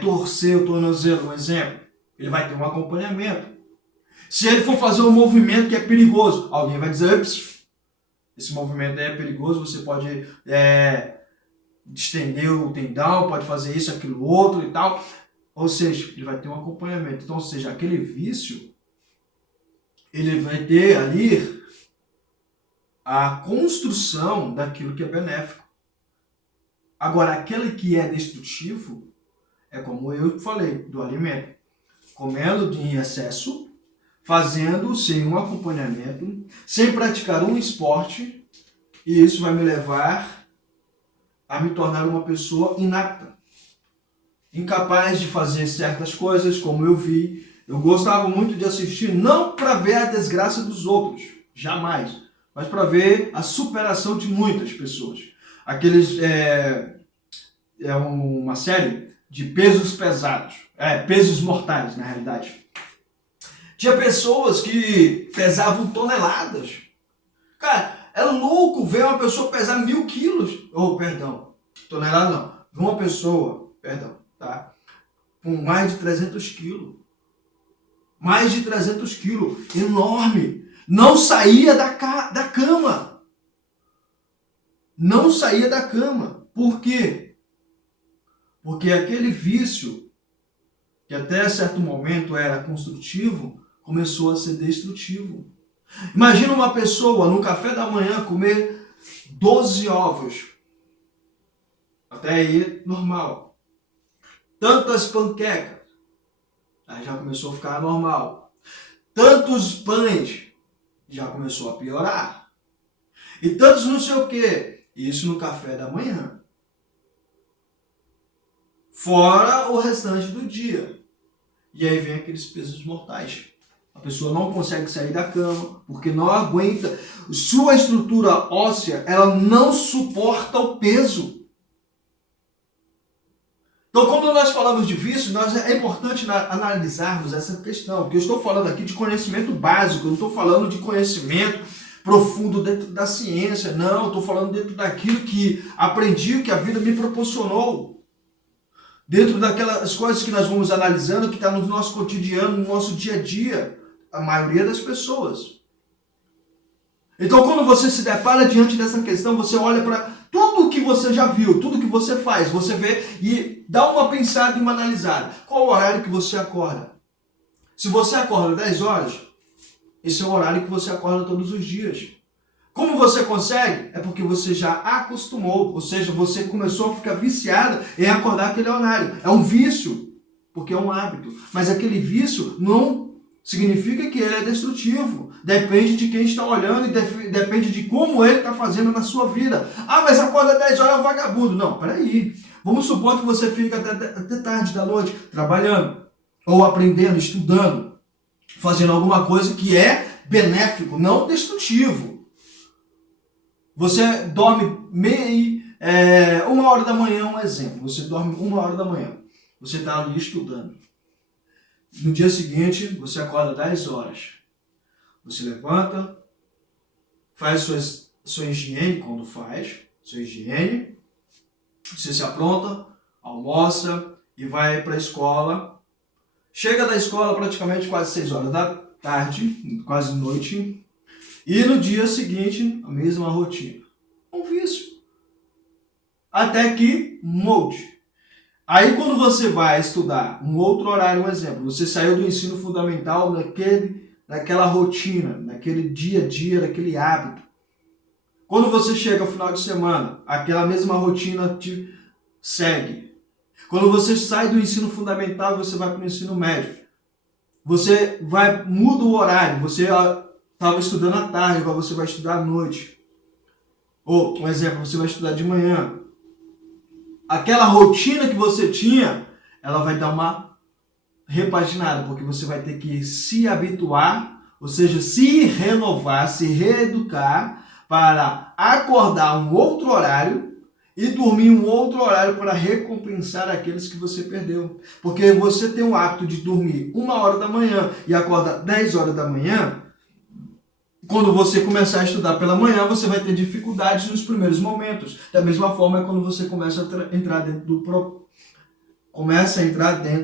torcer o tornozelo, um exemplo. Ele vai ter um acompanhamento. Se ele for fazer um movimento que é perigoso, alguém vai dizer, esse movimento é perigoso, você pode distender o tendão, pode fazer isso, aquilo, outro e tal. Ou seja, ele vai ter um acompanhamento. Então, ou seja, aquele vício, ele vai ter ali a construção daquilo que é benéfico. Agora, aquele que é destrutivo, é como eu falei, do alimento. Comendo em excesso, fazendo sem um acompanhamento, sem praticar um esporte, e isso vai me levar a me tornar uma pessoa inapta, incapaz de fazer certas coisas, como eu vi. Eu gostava muito de assistir, não para ver a desgraça dos outros, jamais, mas para ver a superação de muitas pessoas. Uma série de pesos pesados, pesos mortais, na realidade. Tinha pessoas que pesavam toneladas. Cara, é louco ver uma pessoa pesar 1.000 quilos. Tonelada não. Uma pessoa, tá? Com mais de 300 quilos. Mais de 300 quilos. Enorme. Não saía da cama. Não saía da cama. Por quê? Porque aquele vício, que até certo momento era construtivo, começou a ser destrutivo. Imagina uma pessoa no café da manhã comer 12 ovos. Até aí, normal. Tantas panquecas. Aí já começou a ficar normal. Tantos pães. Já começou a piorar. E tantos não sei o quê. Isso no café da manhã. Fora o restante do dia. E aí vem aqueles pesos mortais. A pessoa não consegue sair da cama, porque não aguenta. Sua estrutura óssea, ela não suporta o peso. Então, quando nós falamos de vício, é importante analisarmos essa questão. Porque eu estou falando aqui de conhecimento básico, eu não estou falando de conhecimento profundo dentro da ciência. Não, eu estou falando dentro daquilo que aprendi, que a vida me proporcionou. Dentro daquelas coisas que nós vamos analisando, que está no nosso cotidiano, no nosso dia a dia, a maioria das pessoas. Então, quando você se depara diante dessa questão, você olha para tudo que você já viu, tudo que você faz, você vê e dá uma pensada e uma analisada. Qual o horário que você acorda? Se você acorda 10 horas, esse é o horário que você acorda todos os dias. Como você consegue? É porque você já acostumou, ou seja, você começou a ficar viciado em acordar aquele horário. É um vício, porque é um hábito. Mas aquele vício não significa que ele é destrutivo. Depende de quem está olhando e depende de como ele está fazendo na sua vida. Ah, mas acorda 10 horas é um vagabundo. Não, peraí. Vamos supor que você fica até tarde da noite trabalhando, ou aprendendo, estudando, fazendo alguma coisa que é benéfico, não destrutivo. Você dorme 1 hora da manhã, um exemplo. Você dorme 1 hora da manhã. Você está ali estudando. No dia seguinte, você acorda 10 horas. Você levanta, faz sua higiene, quando faz, sua higiene. Você se apronta, almoça e vai para a escola. Chega da escola praticamente quase 6 horas da tarde, quase noite. E no dia seguinte, a mesma rotina. Um vício. Até que molde. Aí quando você vai estudar, um outro horário, um exemplo, você saiu do ensino fundamental daquela rotina, daquele dia a dia, daquele hábito. Quando você chega ao final de semana, aquela mesma rotina te segue. Quando você sai do ensino fundamental, você vai para o ensino médio. Você muda o horário, você estava estudando à tarde, agora você vai estudar à noite. Ou, um exemplo, você vai estudar de manhã. Aquela rotina que você tinha, ela vai dar uma repaginada, porque você vai ter que se habituar, ou seja, se renovar, se reeducar, para acordar um outro horário e dormir um outro horário para recompensar aqueles que você perdeu. Porque você tem o hábito de dormir 1h da manhã e acordar 10h da manhã. Quando você começar a estudar pela manhã, você vai ter dificuldades nos primeiros momentos. Da mesma forma, é quando você começa a entrar dentro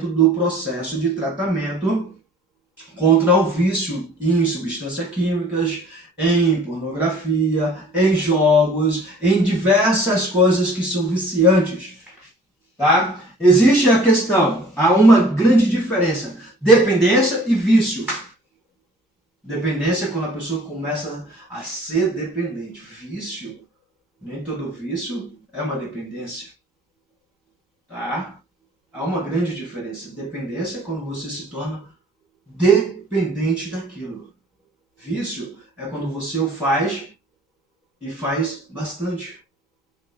do processo de tratamento contra o vício em substâncias químicas, em pornografia, em jogos, em diversas coisas que são viciantes, tá? Existe a questão, há uma grande diferença, dependência e vício. Dependência é quando a pessoa começa a ser dependente. Vício, nem todo vício é uma dependência, tá? Há uma grande diferença. Dependência é quando você se torna dependente daquilo. Vício é quando você o faz e faz bastante.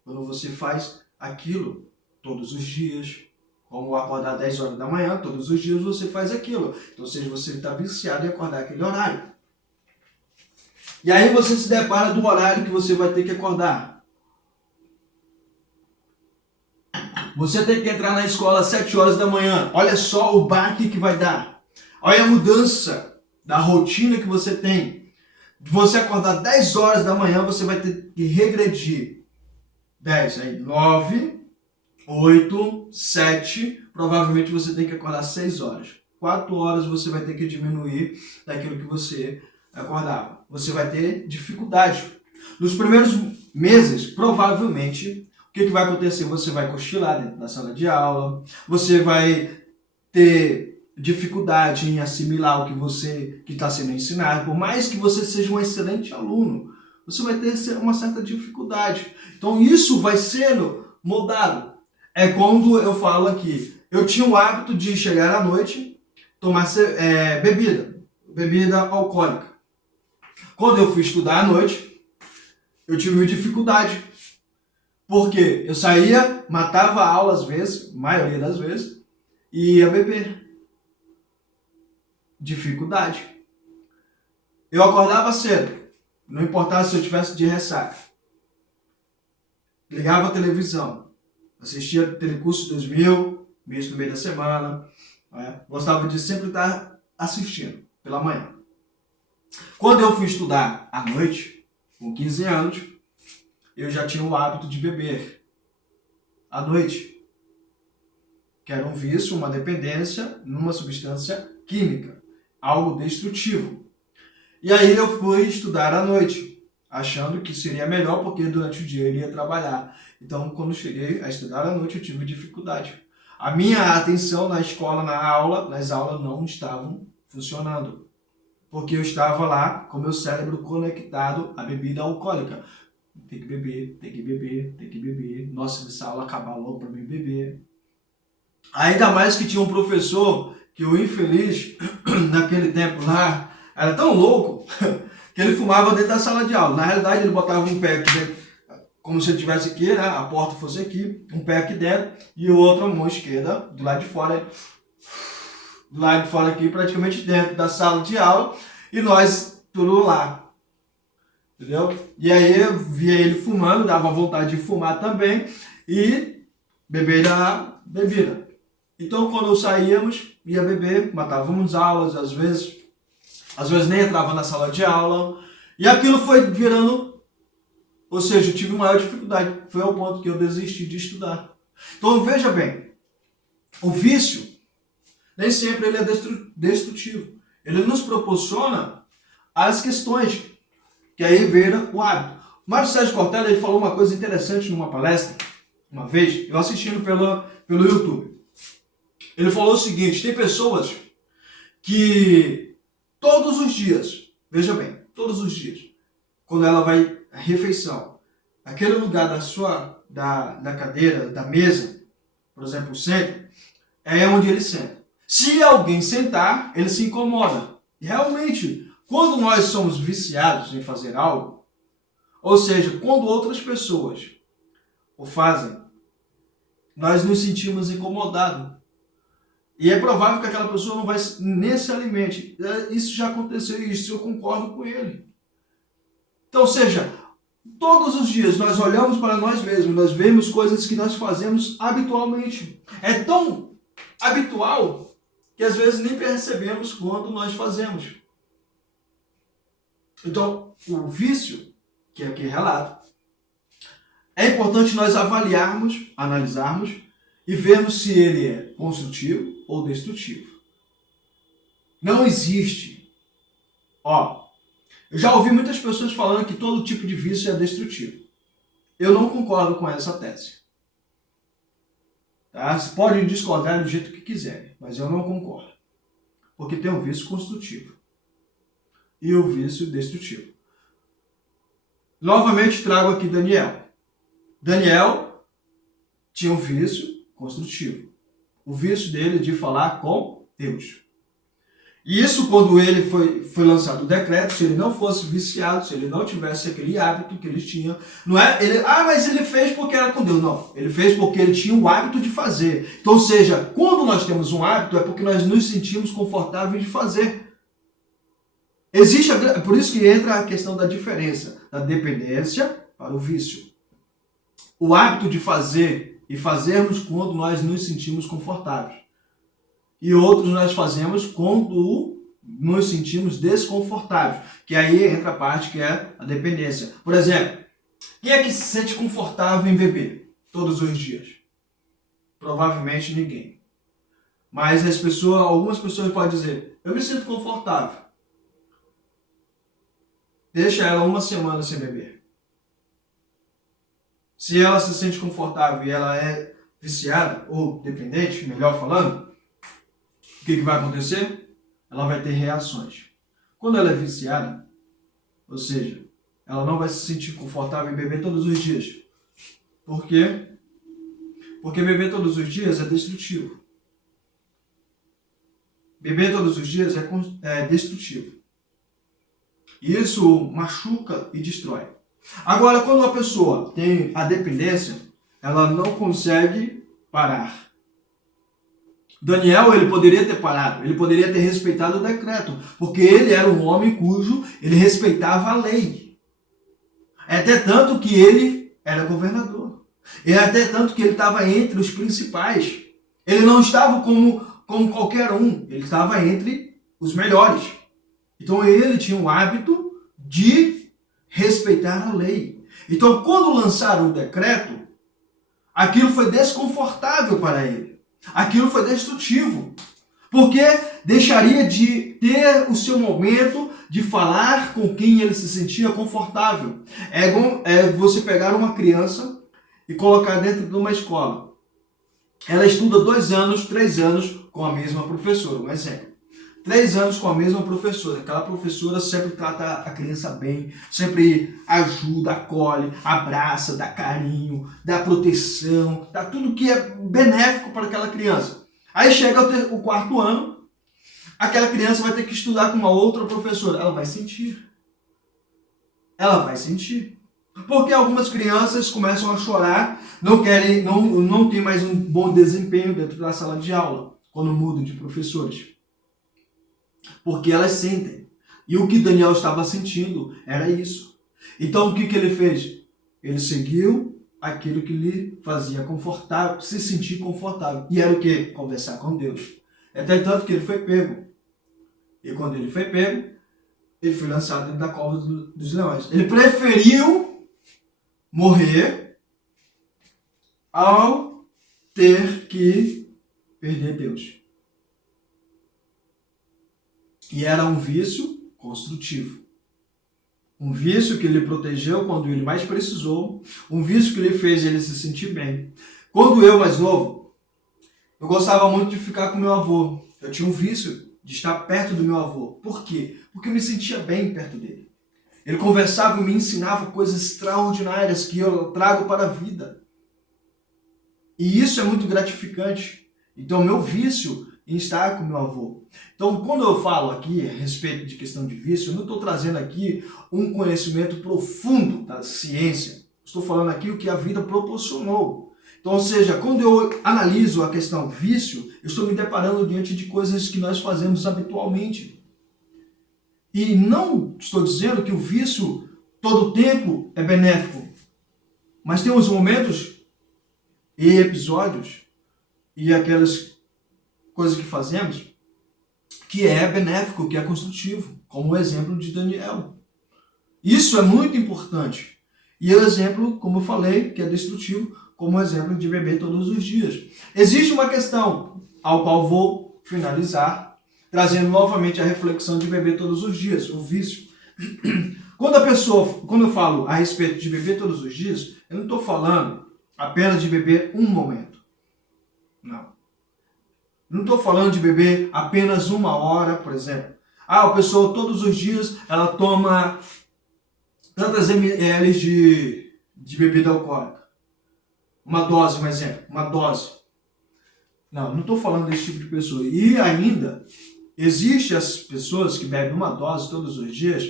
Quando você faz aquilo todos os dias, como acordar 10h da manhã, todos os dias você faz aquilo. Então, ou seja, você está viciado em acordar aquele horário. E aí você se depara do horário que você vai ter que acordar. Você tem que entrar na escola às 7h da manhã. Olha só o baque que vai dar. Olha a mudança da rotina que você tem. De você acordar 10h da manhã, você vai ter que regredir. 10, aí 9, 8, 7, provavelmente você tem que acordar 6h. 4 horas você vai ter que diminuir daquilo que você acordava. Você vai ter dificuldade. Nos primeiros meses, provavelmente, o que vai acontecer? Você vai cochilar dentro da sala de aula, você vai ter dificuldade em assimilar o que está sendo ensinado. Por mais que você seja um excelente aluno, você vai ter uma certa dificuldade. Então isso vai sendo moldado. É quando eu falo aqui, eu tinha o hábito de chegar à noite, tomar bebida alcoólica. Quando eu fui estudar à noite, eu tive dificuldade. Porque eu saía, matava a aula às vezes, maioria das vezes, e ia beber. Dificuldade. Eu acordava cedo, não importava se eu tivesse de ressaca. Ligava a televisão, assistia Telecurso 2000, mês no meio da semana, né? Gostava de sempre estar assistindo pela manhã. Quando eu fui estudar à noite, com 15 anos, eu já tinha o hábito de beber à noite, que era um vício, uma dependência numa substância química, algo destrutivo. E aí eu fui estudar à noite, achando que seria melhor porque durante o dia eu iria trabalhar. Então, quando cheguei a estudar à noite, eu tive dificuldade. A minha atenção na escola, nas aulas não estavam funcionando, porque eu estava lá com meu cérebro conectado à bebida alcoólica. Tem que beber, tem que beber, tem que beber. Nossa, essa aula acabar logo para mim beber. Ainda mais que tinha um professor que o infeliz, naquele tempo lá, era tão louco que ele fumava dentro da sala de aula. Na realidade, ele botava um pé aqui dentro, como se ele estivesse aqui, né? A porta fosse aqui, um pé aqui dentro e o outro, a mão esquerda, do lado de fora. Do lado de fora aqui, praticamente dentro da sala de aula, e nós tudo lá. Entendeu? E aí eu via ele fumando, dava vontade de fumar também e beber a bebida. Então, quando saíamos, ia beber, matávamos aulas, às vezes nem entrava na sala de aula, e aquilo foi virando, ou seja, eu tive maior dificuldade, foi ao ponto que eu desisti de estudar. Então, veja bem, o vício, nem sempre ele é destrutivo, ele nos proporciona as questões, que aí vira o hábito. O Mário Sérgio Cortella, ele falou uma coisa interessante numa palestra, uma vez, eu assistindo pelo YouTube. Ele falou o seguinte, tem pessoas que todos os dias, veja bem, todos os dias, quando ela vai à refeição, aquele lugar da cadeira, da mesa, por exemplo, o centro, é onde ele senta. Se alguém sentar, ele se incomoda. E realmente, quando nós somos viciados em fazer algo, ou seja, quando outras pessoas o fazem, nós nos sentimos incomodados. E é provável que aquela pessoa não vai nem se alimente. Isso já aconteceu e isso eu concordo com ele. Então, ou seja, Todos os dias nós olhamos para nós mesmos, nós vemos coisas que nós fazemos habitualmente. É tão habitual que às vezes nem percebemos quando nós fazemos. Então, o vício, que aqui relato, é importante nós avaliarmos, analisarmos e vermos se ele é construtivo ou destrutivo. Não existe. Eu já ouvi muitas pessoas falando que todo tipo de vício é destrutivo. Eu não concordo com essa tese. Tá? Vocês podem discordar do jeito que quiserem, mas eu não concordo. Porque tem o vício construtivo e o vício destrutivo. Novamente trago aqui Daniel. Daniel tinha um vício construtivo. O vício dele de falar com Deus. E isso, quando ele foi lançado o decreto, se ele não fosse viciado, se ele não tivesse aquele hábito que ele tinha, não é? Mas ele fez porque era com Deus. Não, ele fez porque ele tinha o hábito de fazer. Então, ou seja, quando nós temos um hábito, é porque nós nos sentimos confortáveis de fazer. Por isso que entra a questão da diferença da dependência para o vício. O hábito de fazer e fazermos quando nós nos sentimos confortáveis. E outros nós fazemos quando nos sentimos desconfortáveis. Que aí entra a parte que é a dependência. Por exemplo, quem é que se sente confortável em beber todos os dias? Provavelmente ninguém. Mas algumas pessoas podem dizer, eu me sinto confortável. Deixa ela uma semana sem beber. Se ela se sente confortável e ela é viciada ou dependente, melhor falando, o que vai acontecer? Ela vai ter reações. Quando ela é viciada, ou seja, ela não vai se sentir confortável em beber todos os dias. Por quê? Porque beber todos os dias é destrutivo. Beber todos os dias é destrutivo. E isso machuca e destrói. Agora, quando uma pessoa tem a dependência, ela não consegue parar. Daniel, ele poderia ter parado, ele poderia ter respeitado o decreto, porque ele era um homem cujo ele respeitava a lei. É até tanto que ele era governador. É até tanto que ele estava entre os principais. Ele não estava como qualquer um, ele estava entre os melhores. Então ele tinha o hábito de respeitar a lei. Então quando lançaram o decreto, aquilo foi desconfortável para ele. Aquilo foi destrutivo, porque deixaria de ter o seu momento de falar com quem ele se sentia confortável. É você pegar uma criança e colocar dentro de uma escola. Ela estuda 2 anos, 3 anos com a mesma professora, um exemplo. 3 anos com a mesma professora. Aquela professora sempre trata a criança bem, sempre ajuda, acolhe, abraça, dá carinho, dá proteção, dá tudo que é benéfico para aquela criança. Aí chega o 4º ano, aquela criança vai ter que estudar com uma outra professora. Ela vai sentir. Ela vai sentir. Porque algumas crianças começam a chorar, não tem mais um bom desempenho dentro da sala de aula, quando mudam de professores. Porque elas sentem. E o que Daniel estava sentindo era isso. Então o que ele fez? Ele seguiu aquilo que lhe fazia confortável, se sentir confortável. E era o quê? Conversar com Deus. Até tanto que ele foi pego. E quando ele foi pego, ele foi lançado dentro da cova dos leões. Ele preferiu morrer ao ter que perder Deus. E era um vício construtivo. Um vício que ele protegeu quando ele mais precisou. Um vício que ele fez ele se sentir bem. Quando eu, mais novo, eu gostava muito de ficar com meu avô. Eu tinha um vício de estar perto do meu avô. Por quê? Porque eu me sentia bem perto dele. Ele conversava e me ensinava coisas extraordinárias que eu trago para a vida. E isso é muito gratificante. Então, meu vício em estar com meu avô. Então, quando eu falo aqui a respeito de questão de vício, eu não estou trazendo aqui um conhecimento profundo da ciência. Estou falando aqui o que a vida proporcionou. Então, ou seja, quando eu analiso a questão vício, eu estou me deparando diante de coisas que nós fazemos habitualmente. E não estou dizendo que o vício todo tempo é benéfico. Mas tem os momentos e episódios e aquelas coisas que fazemos que é benéfico, que é construtivo, como o exemplo de Daniel. Isso é muito importante. E o exemplo, como eu falei, que é destrutivo, como o exemplo de beber todos os dias. Existe uma questão ao qual vou finalizar, trazendo novamente a reflexão de beber todos os dias, o vício. Quando eu falo a respeito de beber todos os dias, eu não estou falando apenas de beber um momento. Não. Não estou falando de beber apenas 1 hora, por exemplo. A pessoa todos os dias ela toma tantas ml de bebida alcoólica. Uma dose, um exemplo. Uma dose. Não estou falando desse tipo de pessoa. E ainda, existem as pessoas que bebem uma dose todos os dias,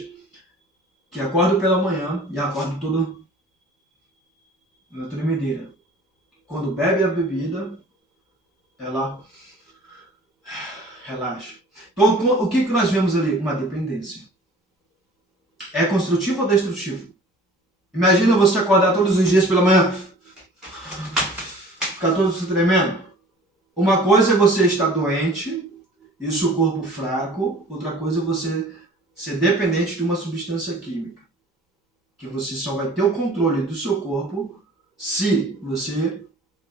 que acordam pela manhã e acordam toda na tremedeira. Quando bebe a bebida, ela relaxa. Então, o que nós vemos ali? Uma dependência. É construtivo ou destrutivo? Imagina você acordar todos os dias pela manhã, ficar todo se tremendo. Uma coisa é você estar doente e o seu corpo fraco, outra coisa é você ser dependente de uma substância química. Que você só vai ter o controle do seu corpo se você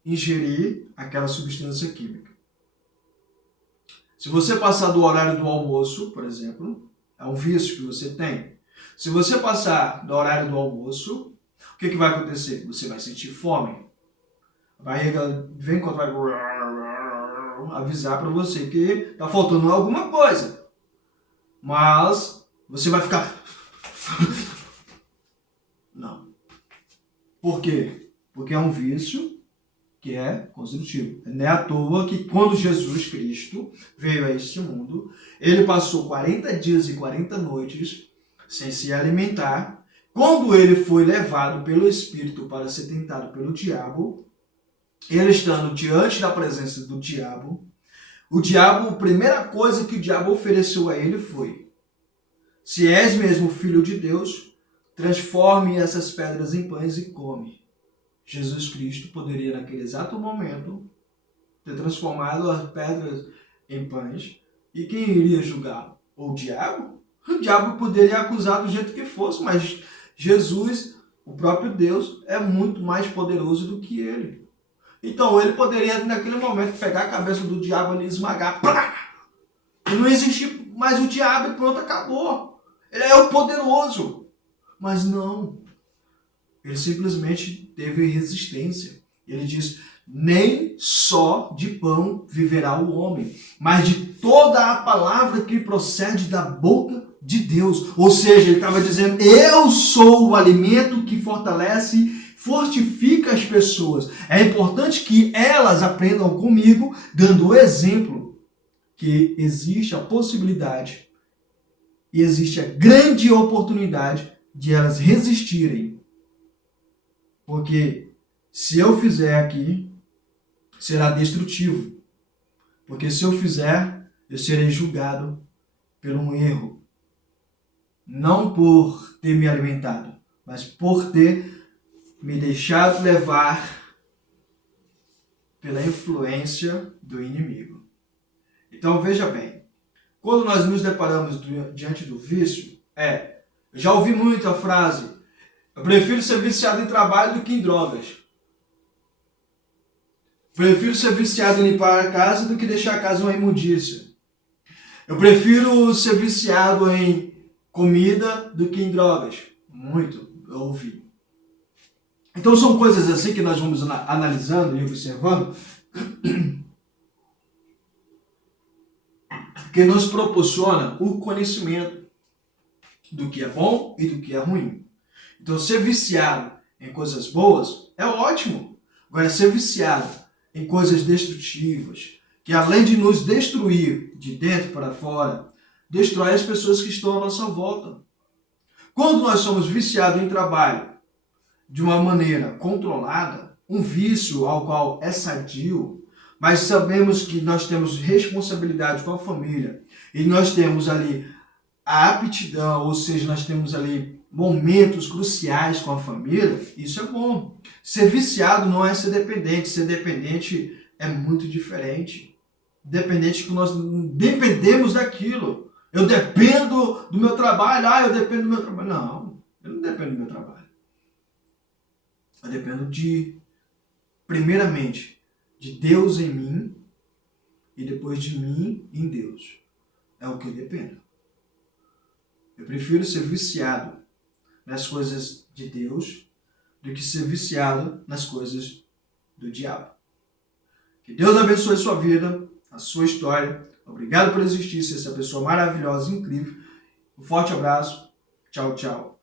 ingerir aquela substância química. Se você passar do horário do almoço, por exemplo, é um vício que você tem. Se você passar do horário do almoço, o que vai acontecer? Você vai sentir fome. A barriga vem quando vai avisar para você que está faltando alguma coisa. Mas você vai ficar... Não. Por quê? Porque é um vício que é construtivo. Não é à toa que quando Jesus Cristo veio a este mundo, ele passou 40 dias e 40 noites sem se alimentar. Quando ele foi levado pelo Espírito para ser tentado pelo diabo, ele estando diante da presença do diabo, a primeira coisa que o diabo ofereceu a ele foi: se és mesmo filho de Deus, transforme essas pedras em pães e come. Jesus Cristo poderia, naquele exato momento, ter transformado as pedras em pães. E quem iria julgar? O diabo? O diabo poderia acusar do jeito que fosse, mas Jesus, o próprio Deus, é muito mais poderoso do que ele. Então ele poderia, naquele momento, pegar a cabeça do diabo e esmagar. E não existe mais o diabo e pronto, acabou. Ele é o poderoso. Mas não. Ele simplesmente teve resistência. Ele diz: nem só de pão viverá o homem, mas de toda a palavra que procede da boca de Deus. Ou seja, ele estava dizendo: eu sou o alimento que fortalece, fortifica as pessoas. É importante que elas aprendam comigo, dando o exemplo que existe a possibilidade e existe a grande oportunidade de elas resistirem. Porque se eu fizer aqui, será destrutivo. Porque se eu fizer, eu serei julgado por um erro. Não por ter me alimentado, mas por ter me deixado levar pela influência do inimigo. Então veja bem, quando nós nos deparamos diante do vício, eu já ouvi muito a frase: eu prefiro ser viciado em trabalho do que em drogas. Prefiro ser viciado em limpar a casa do que deixar a casa uma imundícia. Eu prefiro ser viciado em comida do que em drogas. Muito, eu ouvi. Então são coisas assim que nós vamos analisando e observando, que nos proporciona o conhecimento do que é bom e do que é ruim. Então, ser viciado em coisas boas é ótimo. Agora, ser viciado em coisas destrutivas, que além de nos destruir de dentro para fora, destrói as pessoas que estão à nossa volta. Quando nós somos viciados em trabalho de uma maneira controlada, um vício ao qual é sadio, mas sabemos que nós temos responsabilidade com a família e nós temos ali a aptidão, ou seja, nós temos ali momentos cruciais com a família, isso é bom. Ser viciado não é ser dependente. Ser dependente é muito diferente. Dependente que nós dependemos daquilo. Eu dependo do meu trabalho. Eu dependo do meu trabalho. Não, eu não dependo do meu trabalho. Eu dependo primeiramente, de Deus em mim e depois de mim em Deus. É o que eu dependo. Eu prefiro ser viciado nas coisas de Deus do que ser viciado nas coisas do diabo. Que Deus abençoe a sua vida, a sua história. Obrigado por existir, ser essa pessoa maravilhosa, incrível. Um forte abraço. Tchau, tchau.